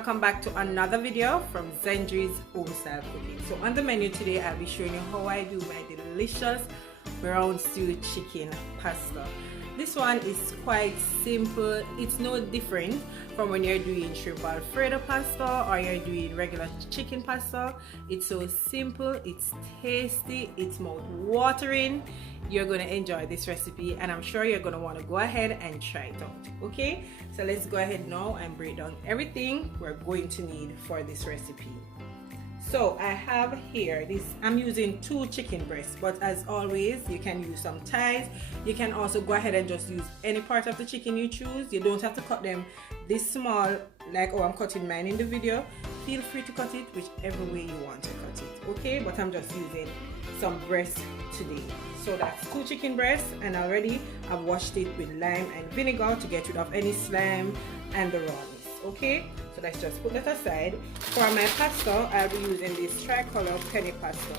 welcome back to another video from Zendri's Home Style Cooking. So on the menu today, I'll be showing you how I do my delicious brown stewed chicken pasta. This one is quite simple. It's no different from when you're doing shrimp alfredo pasta or you're doing regular chicken pasta. It's so simple, it's tasty, it's mouth watering. You're going to enjoy this recipe and I'm sure you're going to want to go ahead and try it out. Okay, so let's go ahead now and break down everything we're going to need for this recipe. So I have here this, I'm using 2 chicken breasts, but as always you can use some thighs. You can also go ahead and just use any part of the chicken you choose. You don't have to cut them this small like I'm cutting mine in the video. Feel free to cut it whichever way you want to cut it, okay? But I'm just using some breast today. So that's 2 chicken breasts, and already I've washed it with lime and vinegar to get rid of any slime and the rawness, okay? So let's just put that aside. For my pasta, I'll be using this tricolor penny pasta.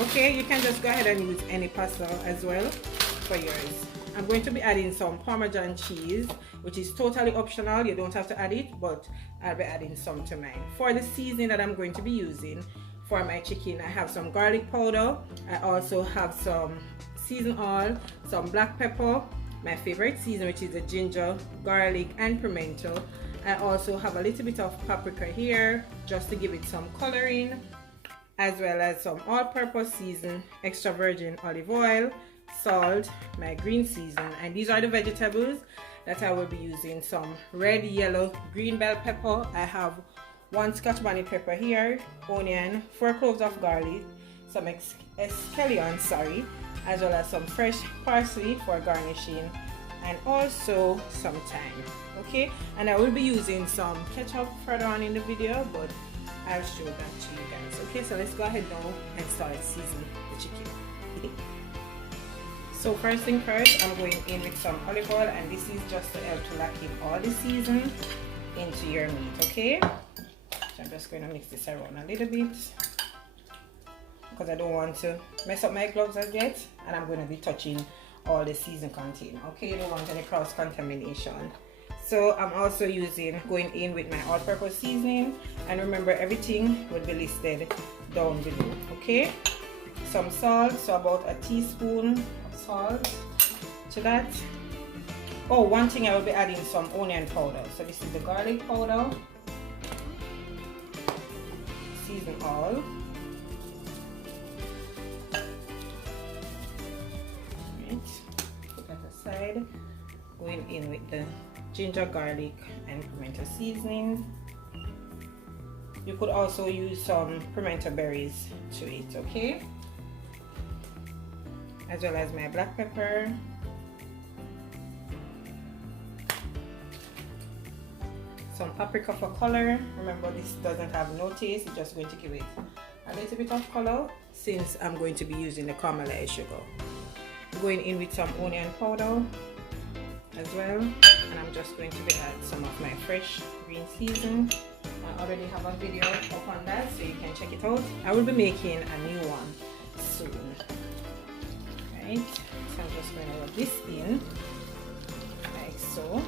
Okay, you can just go ahead and use any pasta as well for yours. I'm going to be adding some Parmesan cheese, which is totally optional. You don't have to add it, but I'll be adding some to mine. For the seasoning that I'm going to be using for my chicken, I have some garlic powder. I also have some seasoned oil, some black pepper, my favorite season, which is the ginger, garlic, and pimento. I also have a little bit of paprika here just to give it some coloring, as well as some all-purpose season, extra virgin olive oil, salt, my green season, and these are the vegetables that I will be using. Some red, yellow, green bell pepper. I have 1 Scotch bonnet pepper here, onion, 4 cloves of garlic, some scallions, as well as some fresh parsley for garnishing, and also some thyme. Okay, and I will be using some ketchup further on in the video, but I'll show that to you guys. Okay, so let's go ahead now and start seasoning the chicken. So first thing first, I'm going in with some olive oil, and this is just to help to lock in all the season into your meat. Okay, so I'm just going to mix this around a little bit because I don't want to mess up my gloves as yet, and I'm going to be touching all the season container. Okay, you don't want any cross contamination. So I'm also going in with my all-purpose seasoning, and remember everything will be listed down below. Okay, some salt, so about a teaspoon of salt to that. Oh, one thing, I will be adding some onion powder. So this is the garlic powder, seasoned oil, put that aside. Going in with the ginger, garlic, and pimento seasoning. You could also use some pimento berries to it, okay? As well as my black pepper, some paprika for color. Remember, this doesn't have no taste, it's just going to give it a little bit of color since I'm going to be using the caramelized sugar. Going in with some onion powder as well, and I'm just going to be add some of my fresh green season. I already have a video up on that, so you can check it out. I will be making a new one soon. Right, so I'm just going to rub this in like so.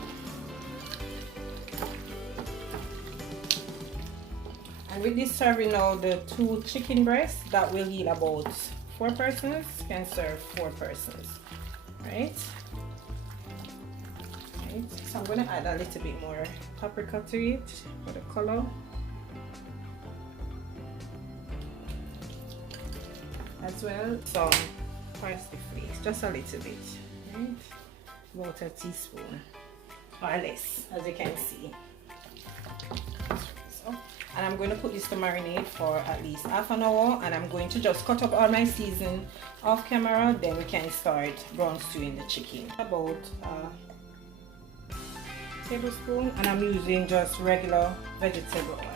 And with this serving now, the 2 chicken breasts that will yield about 4 persons, can serve 4 persons, right? So I'm going to add a little bit more paprika to it for the color, as well some parsley flakes, just a little bit, right? About a teaspoon or less, as you can see. So, and I'm going to put this to marinate for at least half an hour, and I'm going to just cut up all my seasoning off camera, then we can start brown stewing the chicken. About tablespoon, and I'm using just regular vegetable oil.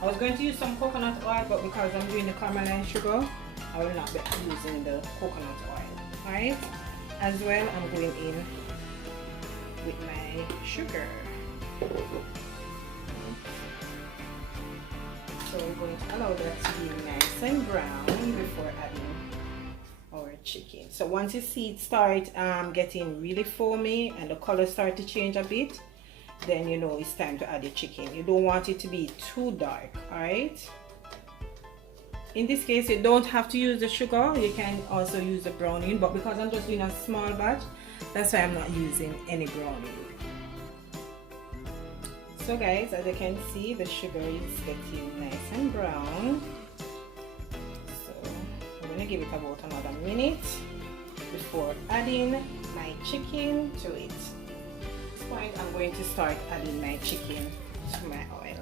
I was going to use some coconut oil, but because I'm doing the caramelized sugar, I will not be using the coconut oil. Alright, as well, I'm going in with my sugar. So we're going to allow that to be nice and brown before adding our chicken. So once you see it start getting really foamy and the color start to change a bit, then you know it's time to add your chicken. You don't want it to be too dark. All right, in this case you don't have to use the sugar, you can also use the browning, but because I'm just doing a small batch, that's why I'm not using any browning. So guys, as you can see, the sugar is getting nice and brown, so I'm going to give it about another minute before adding my chicken to it. At this point I'm going to start adding my chicken to my oil.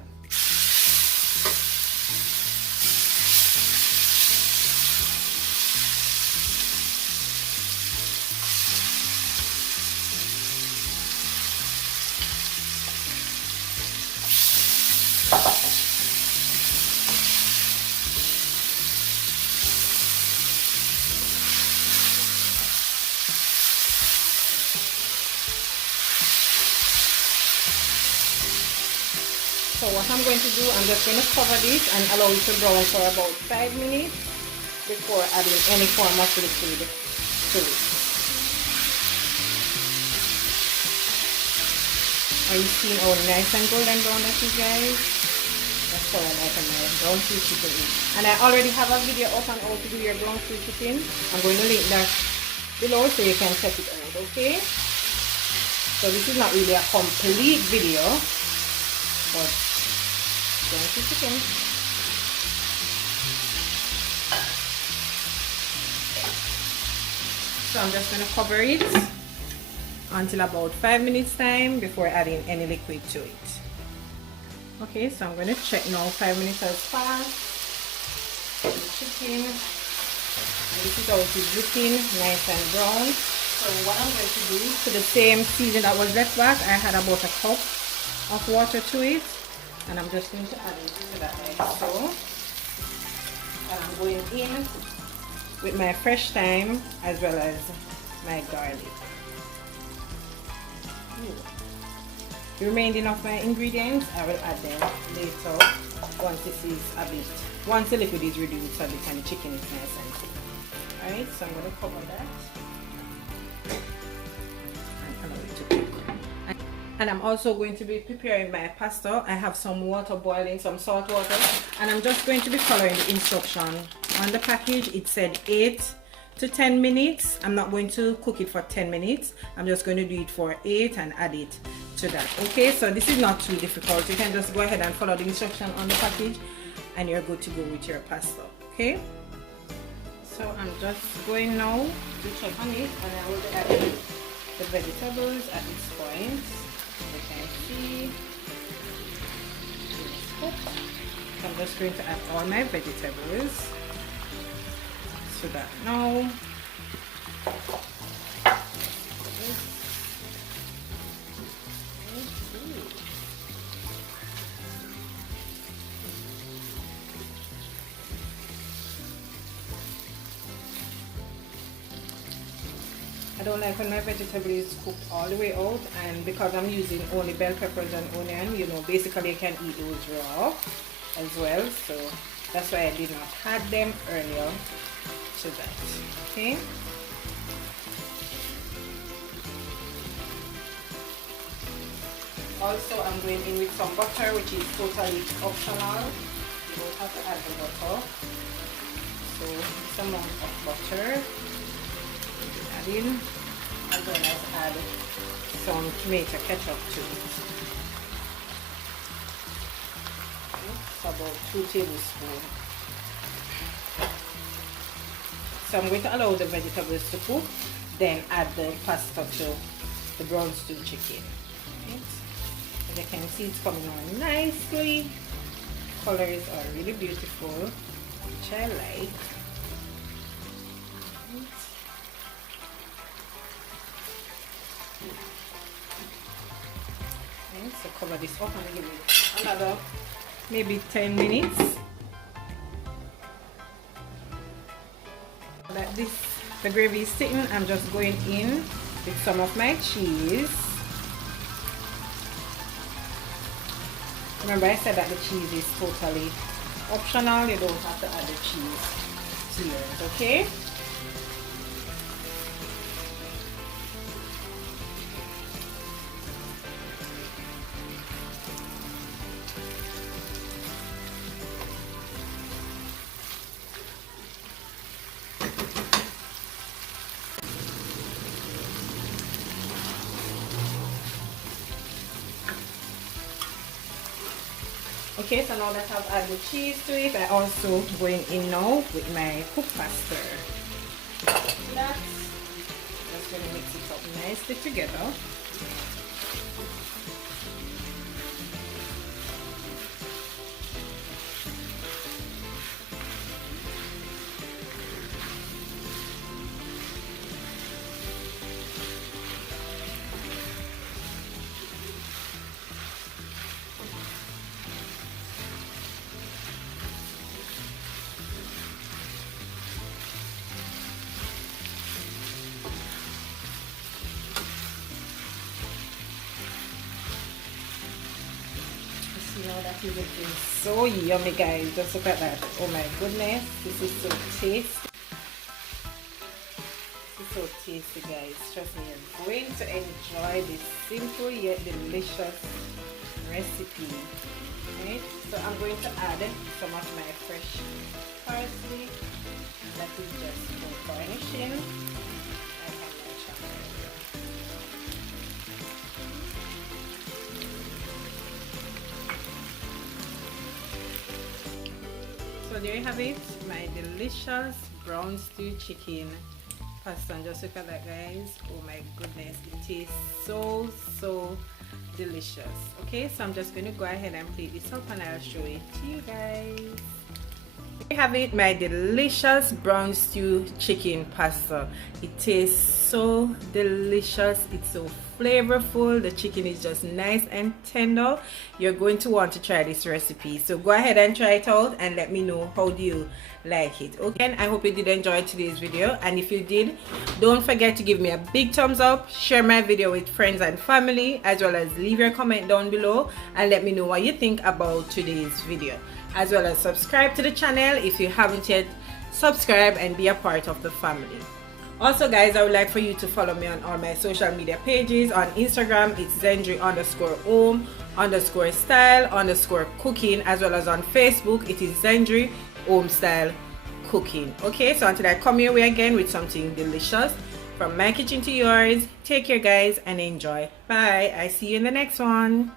So what I'm going to do, I'm just going to cover this and allow it to brown for about 5 minutes before adding any form of liquid to it. Are you seeing how nice and golden brown that is, guys? That's how I like my brown fruit chicken. And I already have a video up on how to do your brown fruit chicken. I'm going to link that below so you can check it out, okay? So this is not really a complete video, but brown fruit chicken. So I'm just going to cover it until about 5 minutes time before adding any liquid to it. Okay, so I'm going to check now. 5 minutes has passed. The chicken, and this is how it is looking, nice and brown. So what I'm going to do, to the same season that was left back, I had about a cup of water to it, and I'm just going to add it to that like so. And I'm going in with my fresh thyme as well as my garlic. The remaining of my ingredients, I will add them later once this is a bit, once the liquid is reduced a bit and the chicken is nice and thick. Alright, so I'm going to cover that and allow it to cook. And I'm also going to be preparing my pasta. I have some water boiling, some salt water, and I'm just going to be following the instruction on the package. It said 8 to 10 minutes. I'm not going to cook it for 10 minutes. I'm just going to do it for 8 and add it to that. Okay, so this is not too difficult. You can just go ahead and follow the instruction on the package and you're good to go with your pasta. Okay, so I'm just going now to check on it, and I will add the vegetables at this point. You can see it's cooked. So I'm just going to add all my vegetables to that now. I don't like when my vegetable is cooked all the way out, and because I'm using only bell peppers and onion, you know, basically I can eat those raw as well, so that's why I did not add them earlier to that. Okay, also I'm going in with some butter, which is totally optional. You don't have to add the butter. So this amount of butter, add in, as well as add some tomato ketchup to it. It's about 2 tablespoons. So I'm going to allow the vegetables to cook, then add the pasta to the brown stew chicken. Right. As you can see, it's coming on nicely. Colors are really beautiful, which I like. Okay, so cover this up and give it another maybe 10 minutes. Like this, the gravy is sitting. I'm just going in with some of my cheese. Remember, I said that the cheese is totally optional. You don't have to add the cheese to yours, okay? Okay, so now that I've added the cheese to it, I also going in now with my cooked pasta. So that's just going to mix it up nicely together. Now that is looking so yummy, guys. Just look at that. Oh my goodness, this is so tasty. This is so tasty, guys. Trust me, you're going to enjoy this simple yet delicious recipe. Okay, so I'm going to add some of my fresh parsley. That is just for garnishing. So there you have it, my delicious brown stew chicken pasta. And just look at that, guys. Oh my goodness, it tastes so delicious. Okay, so I'm just going to go ahead and plate this up and I'll show it to you guys. There you have it, my delicious brown stew chicken pasta. It tastes so delicious. It's so flavorful. The chicken is just nice and tender. You're going to want to try this recipe, so go ahead and try it out and let me know how do you like it. Okay, and I hope you did enjoy today's video, and if you did, don't forget to give me a big thumbs up, share my video with friends and family, as well as leave your comment down below and let me know what you think about today's video, as well as subscribe to the channel if you haven't yet. Subscribe and be a part of the family. Also, guys, I would like for you to follow me on all my social media pages. On Instagram, it's Zendry_home_style_cooking, as well as on Facebook, it is Zendry Home Style Cooking. Okay, so until I come your way again with something delicious from my kitchen to yours, take care, guys, and enjoy. Bye. I see you in the next one.